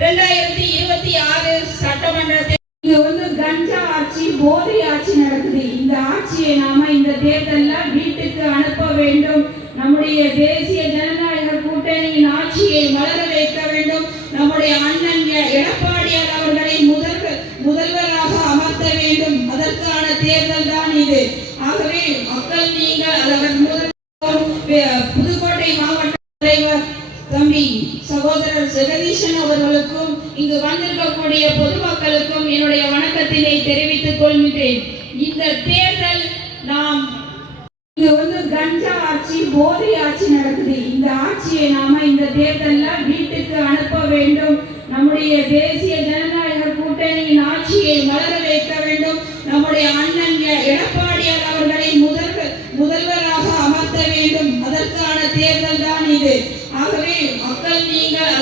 2026 சட்டமன்றத்தில் இங்க கஞ்சா ஆட்சி, போதை ஆட்சி நடக்குது. இந்த ஆட்சியை நாம இந்த தேர்தலில் வீட்டுக்கு அனுப்ப வேண்டும். நம்முடைய தேசிய ஜனநாயக கூட்டணியின் ஆட்சியை மலர வைக்க வேண்டும். நம்முடைய அண்ணன் எடப்பாடியார் அவர்களை முதல்வராக அமர்த்த வேண்டும். அதற்கான தேர்தல் தான் இது. ஆகவே மக்கள் நீங்கள் புதுக்கோட்டை மாவட்ட தலைவர் தம்பி சகோதரர் ஜெகதீஷன் அவர்களுக்கும் இங்கு வந்திருக்கக்கூடிய பொதுமக்களுக்கும் என்னுடைய வணக்கத்தினை தெரிவித்துக் கொள்கிறேன். இந்த தேர்தல் நாம் இங்க கஞ்சா ஆட்சி, போதை ஆட்சி நடக்குது. இந்த ஆட்சியை நாம இந்த தேர்தலில் வீட்டுக்கு அனுப்ப வேண்டும். நம்முடைய தேசிய ஜனநாயக கூட்டணியின் ஆட்சியை மலர வைக்க வேண்டும். நம்முடைய அண்ணன் எடப்பாடியார் அவர்களை முதல்வராக அமர்த்த வேண்டும். அதற்கான தேர்தல் தான் இது. ஆகவே மக்கள் நீங்கள்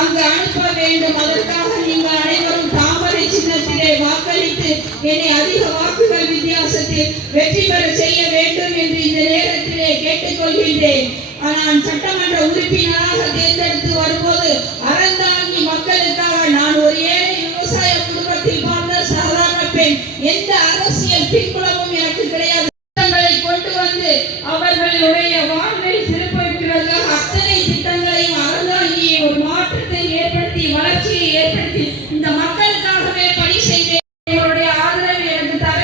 அங்கு அனுப்ப வேண்டும். அதற்காக நீங்கள் அனைவரும் தாமரை சின்னத்திலே வாக்களித்து என்னை அதிக வாக்குகள் வித்தியாசத்தில் வெற்றி பெற செய்ய வேண்டும் என்று இந்த நேரத்திலே கேட்டுக்கொள்கின்றேன். நான் சட்டமன்ற உறுப்பினராக தேர்ந்தெடுத்து வரும்போது அறந்தாங்கி மக்களுக்காக நான் ஒரு ஏழை விவசாய குடும்பத்தில் வாழ்ந்த சாதாரண பெண். எந்த அரசியல் பின்புலமும் எனக்கு கிடையாது. திட்டங்களை கொண்டு வந்து அவர்களுடைய வாழ்வை சிறப்பிப்பதற்காக அத்தனை திட்டங்களையும் அறந்தாங்கி ஒரு மாற்றத்தை ஏற்படுத்தி, வளர்ச்சியை ஏற்படுத்தி இந்த மக்களுக்காகவே பணி செய்வேன். எங்களுடைய ஆதரவு எனக்கு தர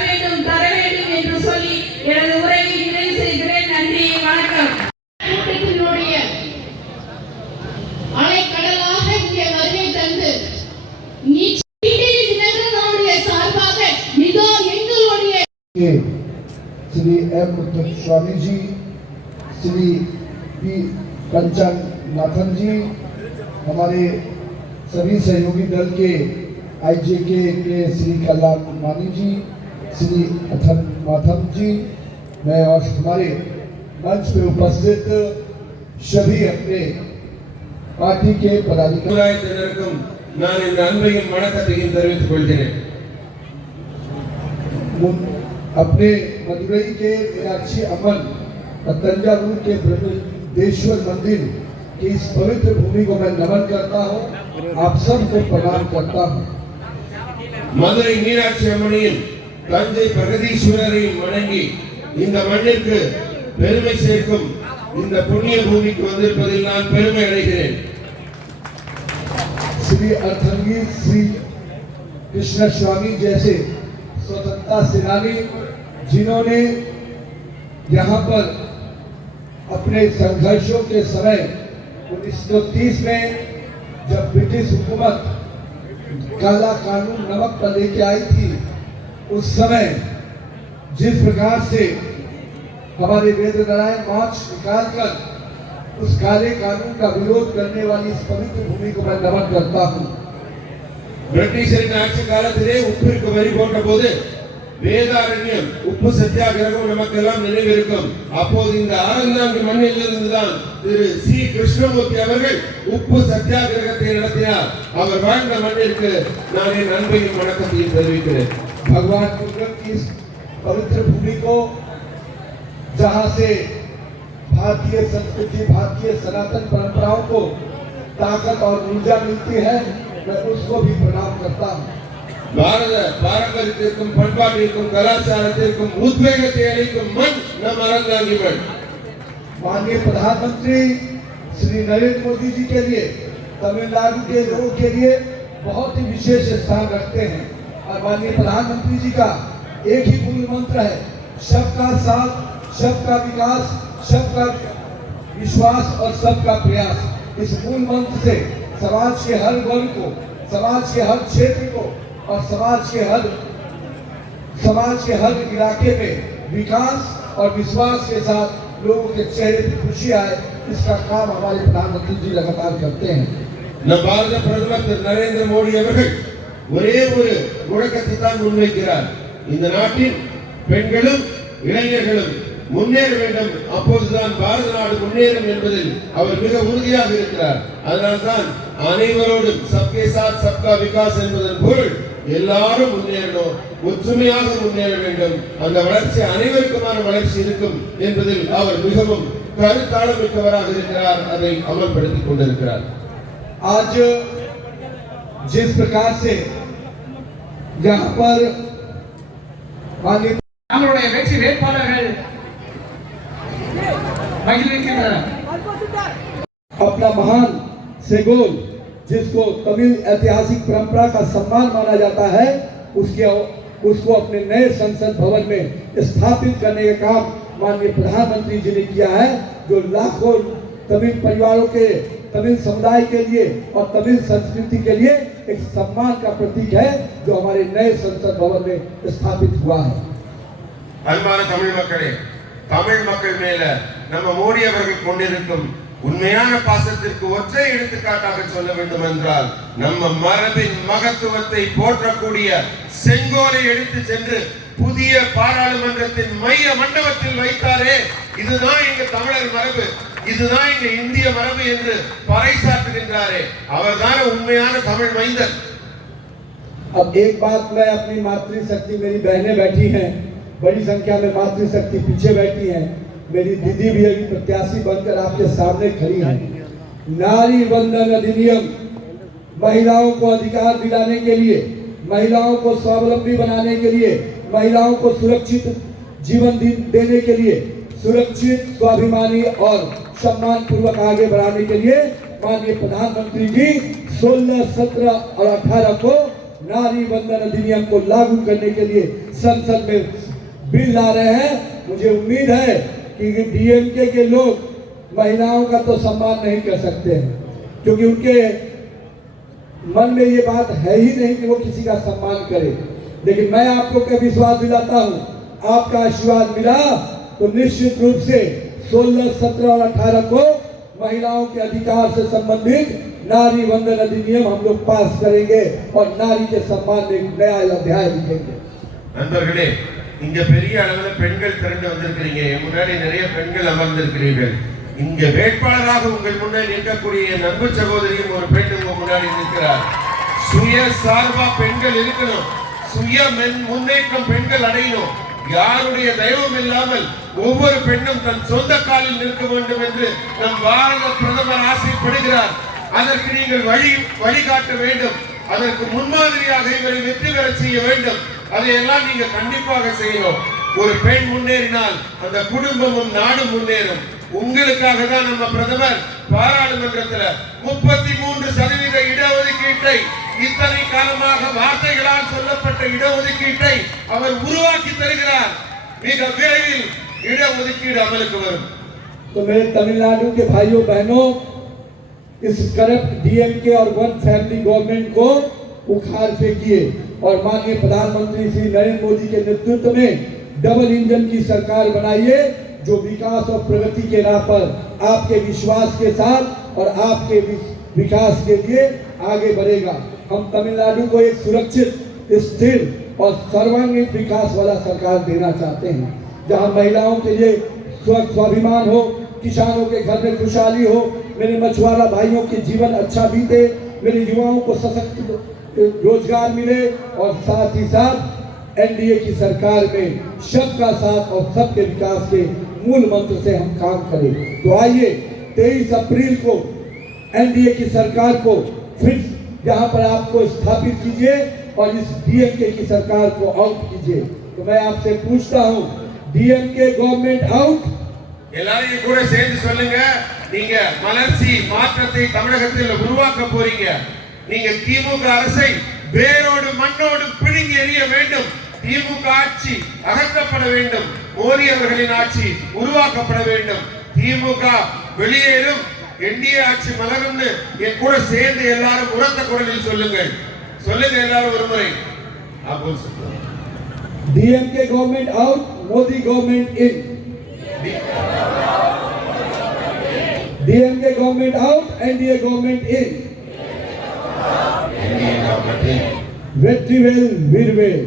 வேண்டும் என்று சொல்லி எனது உரையை நிறைவு செய்கிறேன். நன்றி, வணக்கம். கூட்டத்தினுடைய அலைக்கடலாக இங்கே வருகை தந்து நம்முடைய சார்பாக மிக எங்களுடைய श्री एम स्वामी जी, श्री पी कंचन नाथन जी, हमारे सभी सहयोगी दल के आईजेके के श्री कल्याण मानी जी, श्री अथन माथम जी, मैं और हमारे मंच पे उपस्थित सभी अपने पार्टी के पदाधिकारी நான் இந்த அன்பையும் வணக்கத்தையும் தெரிவித்துக் கொள்கிறேன். अपने मदुरई के मीनाक्षी अमन और तंजावुर के ब्रह्मेश्वर मंदिर की इस पवित्र भूमि को मैं नमन करता हूँ. आप सबको प्रणाम करता हूँ. மதுரை மீனாட்சி அம்மனையும் தஞ்சை பிரகதீஸ்வரரையும் வணங்கி இந்த மண்ணிற்கு பெருமை சேர்க்கும் இந்த புண்ணிய பூமிக்கு வந்திருப்பதில் நான் பெருமை அடைகிறேன். श्री अर्थंगी श्री कृष्ण स्वामी जैसे स्वतंत्रता सेनानी जिन्होंने यहाँ पर अपने संघर्षों के समय 1930 में जब ब्रिटिश हुकूमत काला कानून नमक पर लेके आई थी, उस समय जिस प्रकार से हमारे वेद नारायण मार्च निकालकर उस काले कानून का विरोध करने वाली इस पवित्र भूमि को मैं नमन करता हूँ. பிரிட்டிஷரின் ஆட்சி காலத்திலே உப்பிற்கு வரி போட்ட போது வேதாரண்யம் உப்பு சத்தியாகிரகம் நமக்கெல்லாம் நினைவிருக்கும். அப்போது இந்த ஆரந்தாங்கி மண்ணில் இருந்துதான் திரு சி கிருஷ்ணமூர்த்தி அவர்கள் உப்பு சத்தியாகிரகத்தை நடத்தினார். அவர் வாழ்ந்த மண்ணிற்கு நான் என் அன்பையும் வணக்கத்தையும் தெரிவிக்கிறேன். भगवान बुद्ध की इस पवित्र भूमि को जहाँ से भारतीय संस्कृति, भारतीय सनातन परंपराओं को ताकत और ऊर्जा मिलती है, मैं उसको भी प्रणाम करता हूँ. பாரத பாரம்பரியத்திற்கும் பண்பாட்டிற்கும் கலாச்சாரத்திற்கும் உத்வேகத்தை அளிக்கும் மண் நம் அறந்தாங்கி மண். माननीय प्रधानमंत्री श्री नरेंद्र मोदी जी के लिए तमिलनाडु के लोगों के लिए बहुत ही विशेष स्थान रखते हैं. और माननीय प्रधानमंत्री जी का एक ही मूल मंत्र है, सबका साथ, सबका विकास, सबका विश्वास और सबका प्रयास. इस मूल मंत्र से समाज के हर वर्ग को, समाज के हर क्षेत्र को और समाज के हर इलाके में विकास और विश्वास के साथ लोगों के चेहरे पर खुशी आए, इसका काम हमारे प्रधानमंत्री जी लगातार करते हैं. நம் பாரத பிரதமர் திரு நரேந்திர மோடி அவர்கள் ஒரே ஒரு முழக்கத்தை தான் முன்வைக்கிறார். இந்த நாட்டின் பெண்களும் இளைஞர்களும் முன்னேற வேண்டும், அப்போதுதான் பாரத நாடு முன்னேறும் என்பதில் அவர் மிக உறுதியாக இருக்கிறார். அதனால்தான் அனைவரோடும் சப்கே சாத் சப்கா விகாஸ் என்பதன் பொருள் எல்லாரும் முன்னேறணும், ஒற்றுமையாக முன்னேற வேண்டும், அந்த வளர்ச்சி அனைவருக்குமான வளர்ச்சி இருக்கும் என்பதில் அவர் மிகவும் கருத்தாளம் மிக்கவராக இருக்கிறார். அதை அமல்படுத்திக் கொண்டிருக்கிறார். आज जिस प्रकार से यहाँ पर माननीय நம்மளுடைய வெற்றி வேட்பாளர்கள் மகிழ்விக்கின்றனர். अपना महान सेगोल जिसको तमिल ऐतिहासिक परंपरा का सम्मान माना जाता है उसको अपने नए संसद भवन में स्थापित करने का काम माननीय प्रधानमंत्री जी ने किया है, जो लाखों तमिल परिवारों के, तमिल समुदाय के लिए और तमिल संस्कृति के लिए एक सम्मान का प्रतीक है, जो हमारे नए संसद भवन में स्थापित हुआ है। அன்பான தமிழ் மக்களே, தமிழ் மக்கள் மேல நம்ம மோடி அவர்கள் கொண்டிருக்கும் உண்மையான பாசத்திற்கு ஒற்றை எடுத்துக்காட்டாக சொல்ல வேண்டும் என்றால் நம்ம மரபின் மகத்துவத்தை போற்றக்கூடிய செங்கோலை எடுத்து சென்று புதிய பாராளுமன்றத்தின் மைய மண்டபத்தில் வைத்தாரே, இதுதான் எங்க தமிழர் மரபு, இதுதான் எங்க இந்திய மரபு என்று பறைசாற்றுகின்றாரே, அவர்தான் உண்மையான தமிழ் மைந்தன். अब एक बात मैं अपनी मातृशक्ति, मेरी बहनें बैठी हैं, बड़ी संख्या में मातृशक्ति पीछे बैठी हैं, मेरी दीदी भी अभी प्रत्याशी बनकर आपके सामने खड़ी है। नारी वंदन अधिनियम महिलाओं को अधिकार दिलाने के लिए, महिलाओं को स्वावलंबी बनाने के लिए, महिलाओं को सुरक्षित जीवन देने के लिए, सुरक्षित, स्वाभिमानी और सम्मान पूर्वक आगे बढ़ाने के लिए माननीय प्रधानमंत्री जी 16, 17 और 18 को नारी वंदन अधिनियम को लागू करने के लिए संसद में बिल ला रहे हैं। मुझे उम्मीद है कि डीएमके के लोग महिलाओं का तो सम्मान नहीं कर सकते हैं, क्योंकि उनके मन में ये बात है ही नहीं कि वो किसी का सम्मान करे। लेकिन मैं आपको क्या विश्वास दिलाता हूँ, आपका आशीर्वाद मिला तो निश्चित रूप से 16, 17 और 18 को महिलाओं के अधिकार से संबंधित नारी वंदन अधिनियम हम लोग पास करेंगे और नारी के सम्मान में एक नया अध्याय लिखेंगे। நண்பர்களே, இங்க பெரிய அளவுல பெண்கள் திரண்டு வந்திருக்கிறீங்க, முன்னாடி நிறைய பெண்கள் அமர்ந்திருக்கிறீர்கள். இங்க வேட்பாளராக உங்கள் முன்னாடி நிற்கக்கூடிய என் அன்பு சகோதரியும் ஒரு பெண் உங்க முன்னாடி நிற்கிறார். சுய சார்பா பெண்கள் இருக்கணும், சுய முன்னேற்றம் பெண்கள் அடையணும். யாருடைய தயவும் இல்லாமல் ஒவ்வொரு பெண்ணும் தன் சொந்த காலில் நிற்க வேண்டும் என்று நம் பாரத பிரதமர் ஆசைப்படுகிறார். அதற்கு நீங்கள் வழிகாட்ட வேண்டும், அதற்கு முன்மாதிரியாக இவரை வெற்றி பெற செய்ய வேண்டும். அதையெல்லாம் நீங்க கண்டிப்பாக செய்யணும். ஒரு பெண் முன்னேறினால் அந்த குடும்பமும் நாடும் முன்னேறும். உங்களுக்காக தான் நம்ம பிரதமர் பாராளுமன்றத்தில் 33% இடஒதுக்கீட்டை, இத்தனை காலமாக வார்த்தைகளால் சொல்லப்பட்ட இடஒதுக்கீட்டை அவர் உருவாக்கி தருகிறார். மிக விரைவில் இடஒதுக்கீடு அமலுக்கு வரும். तो मेरे तमिलनाडु के भाइयों बहनों, इस करप्ट डीएमके और वन फैमिली गवर्नमेंट को उखाड़ फेंकिए और माननीय प्रधानमंत्री श्री नरेंद्र मोदी के नेतृत्व में डबल इंजन की सरकार बनाइए, जो विकास और प्रगति के राह पर आपके विश्वास के साथ और आपके विकास के लिए आगे बढ़ेगा। हम तमिलनाडु को एक सुरक्षित, स्थिर और सर्वांगीण विकास वाला सरकार देना चाहते हैं, जहां महिलाओं के लिए स्वाभिमान हो, किसानों के घर में खुशहाली हो, मेरे मछुआरा भाइयों के जीवन अच्छा बीते, मेरे युवाओं को सशक्त रोजगार मिले और साथ ही साथ एनडीए की सरकार में सबका साथ और सबके विकास के मूल मंत्र से हम काम करें। तो आइए 23 अप्रैल को एनडीए की सरकार को फिर यहाँ पर आपको स्थापित कीजिए और इस डीएमके की सरकार को आउट कीजिए। तो मैं आपसे पूछता हूँ, डीएमके गवर्नमेंट आउट। எல்லாரையும் கூட சேர்ந்து சொல்லுங்க, நீங்க மலர்ச்சி மாற்றத்தை தமிழகத்தில் உருவாக்க போறீங்க. நீங்க திமுக அரசை வேரோடு மண்ணோடு பிடுங்கி எறிய வேண்டும். திமுக ஆட்சி அகற்றப்பட வேண்டும், மோடி அவர்களின் ஆட்சி உருவாக்கப்பட வேண்டும். திமுக வெளியேறும், என்டிஏ ஆட்சி மலரும்னு என் கூட சேர்ந்து எல்லாரும் உரத்த குரலில் சொல்லுங்கள். சொல்லுங்க எல்லாரும் ஒரு முறை. DMK government out, Modi government in. DMK government out, NDA government in. Vetrivel வீரவேல்,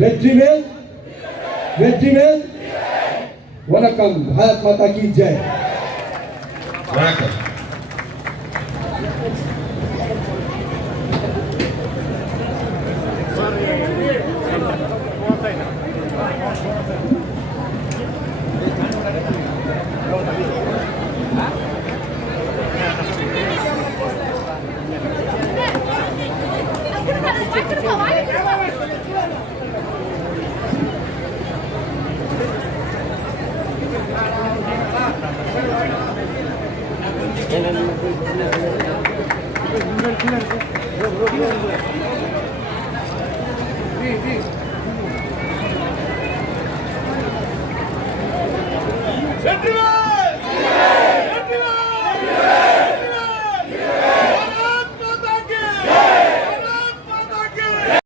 வெற்றிவேல் வெற்றிவேல். வணக்கம். பாரத் மாதா கி ஜெய். வணக்கம். கீழே இருக்கு.